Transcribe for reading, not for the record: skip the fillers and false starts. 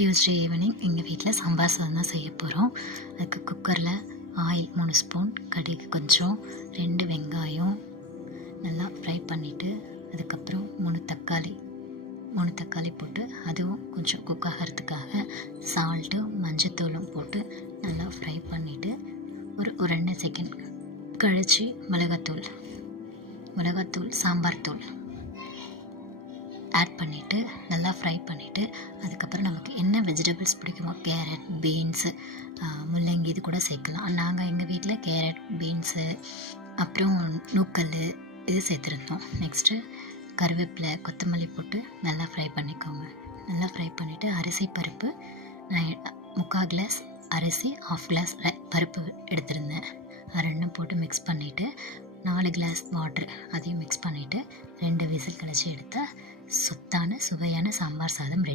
Tuesday evening எங்கள் வீட்டில் சாம்பார் சாதம் தான் செய்ய போகிறோம். அதுக்கு குக்கரில் ஆயில் 3 ஸ்பூன், கடுகு கொஞ்சம், 2 வெங்காயம் நல்லா ஃப்ரை பண்ணிவிட்டு, அதுக்கப்புறம் 3 தக்காளி போட்டு அதுவும் கொஞ்சம் குக் ஆகிறதுக்காக சால்ட்டும் மஞ்சத்தூளும் போட்டு நல்லா ஃப்ரை பண்ணிவிட்டு ஒரு 2 செகண்ட் கழித்து மிளகாத்தூள் சாம்பார் தூள் ஆட் பண்ணிவிட்டு நல்லா ஃப்ரை பண்ணிவிட்டு, அதுக்கப்புறம் நமக்கு என்ன வெஜிடபிள்ஸ் பிடிக்குமோ கேரட், பீன்ஸு, முள்ளங்கி இது கூட சேர்க்கலாம். நாங்கள் எங்கள் வீட்டில் கேரட், பீன்ஸு, அப்புறம் நூக்கல் இது சேர்த்துருந்தோம். நெக்ஸ்ட்டு கருவேப்பிலை, கொத்தமல்லி போட்டு நல்லா ஃப்ரை பண்ணிக்கோங்க. நல்லா ஃப்ரை பண்ணிவிட்டு அரிசி பருப்பு நான் 3/4 கிளாஸ் அரிசி, 1/2 கிளாஸ் பருப்பு எடுத்திருந்தேன். அது ரெண்டும் போட்டு மிக்ஸ் பண்ணிவிட்டு 4 கிளாஸ் வாட்ரு அதையும் மிக்ஸ் பண்ணிவிட்டு 2 விசில் கழிச்சு எடுத்தால் சுவையான சாம்பார் சாதம் ரெடி.